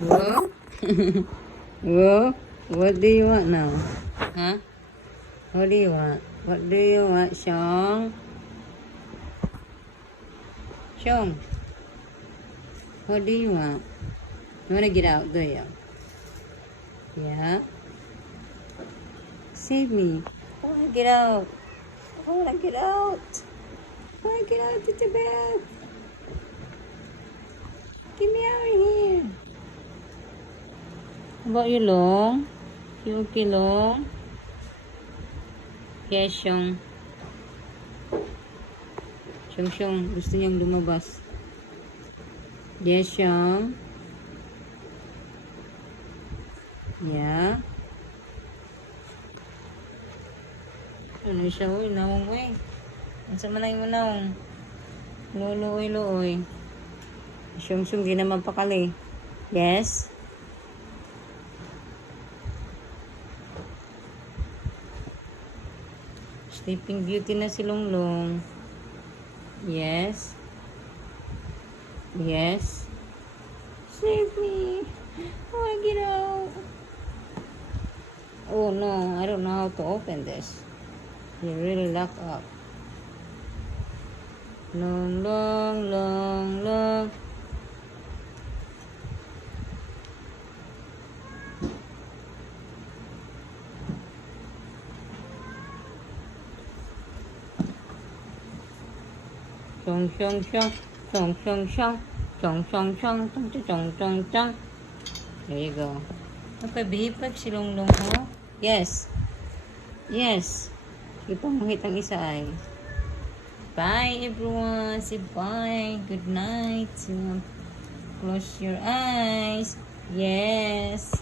Whoa. Whoa. What do you want now? Huh? What do you want? What do you want, Sean? Sean. What do you want? You want to get out, do you? Yeah. Save me. I want to get out. I want to get out. I want to get out to the bed. Get me out of here. How about you, Long? You okay, Long? Yes, Sean. Sean, gusto niyang lumabas. Yes, Sean. Yeah. Ano siya, uy, naong, uy. Ang sama na yung naong. Luoy. Sean, di naman pakali. Yes? Sleeping Beauty na si Longlong. Yes? Yes? Save me. Oh, I get out. Oh no, I don't know how to open this. You really lock up. Long. Chong. There you go. Okay, behave like si Longlong, oh. Yes. Ipangmuhit ang isa ay. Bye, everyone. Say bye. Good night. Close your eyes. Yes.